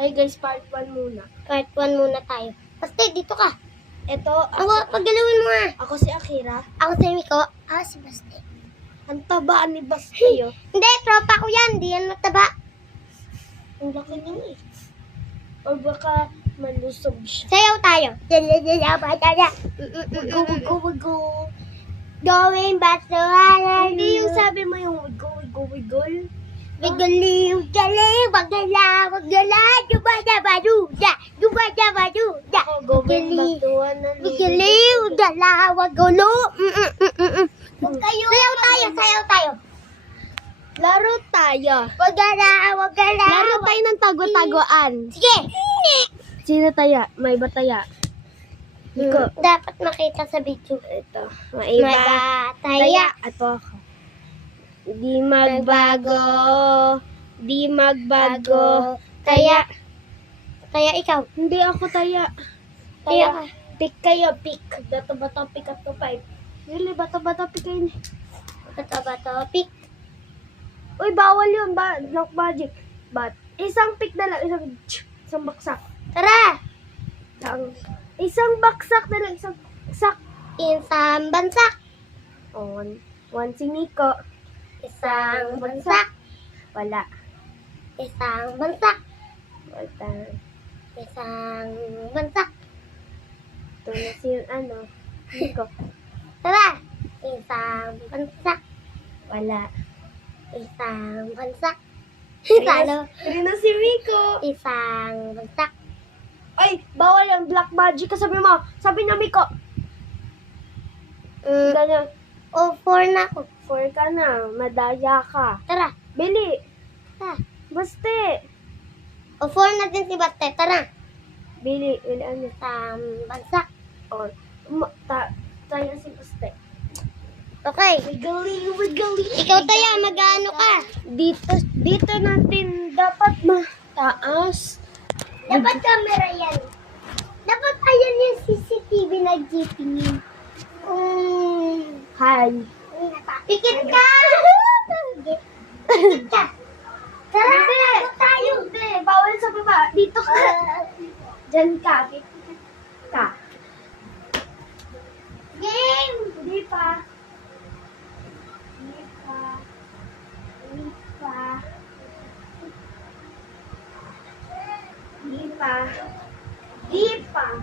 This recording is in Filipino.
Hey guys, part 1 muna. Part 1 muna tayo. Basta, dito ka. Ito, Paggalawin mo nga. ako si Akira. Ako si Miko. Si Basta. Ang taba ni Bastayo. Hindi, tropa ko yan. Hindi yan mataba. Ang laki niya eh. O baka malusog siya. Sayaw tayo. Wiggle. Going back to our Hindi yung sabi mo yung wiggle. Bigaliw, wagala, duba-daba-duda. Ako, going back to one and Bigaliw, dala, wagulo. Sayaw tayo. Laro tayo. Wagala. Laro tayo ng tago-tagoan. Sige. Sino taya? May bataya. Iko. Dapat makita sa video. Ito. Maiba. Taya. Ato ako. Di magbago. Taya. Taya ikaw. Hindi ako taya. Taya ka. Pick kayo, pick. Bato-bato, pick up to 5. Really, bato-bato, pick kayo. Bato, pick. Uy, bawal yun. Block magic. But, isang pick na lang. Isang baksak. Tara. Isang baksak na lang. Isang baksak. Isang bansak. One si Nico. Isang bansak. Wala. Isang bansak. Wala. Isang bansak. Ito na si Nico. Tara. Isang bansak. Wala. Isang bansak. Talo na si Miko. Isang bansak. Ay, bawal yung black magic. Sabi mo. Sabi niya, Miko. Ganyan. 4 na ako. 4 ka na. Madaya ka. Tara. Bili. Tara. Baste. 4 na din si Baste. Tara. Bili. Ano? Isang bansak. Or, tayo si Baste. Okay. Wiggly. Ikaw Taya, mag-ano ka? Dito natin dapat mataas. Dapat camera yan. Dapat ayan yung CCTV na GPU. Hi. Pikit ka! Pikit ka! Tara, takot tayo! Hindi, bawal sa baba. Dito ka. Diyan ka. Ka. Game! Hindi pa. Di pa.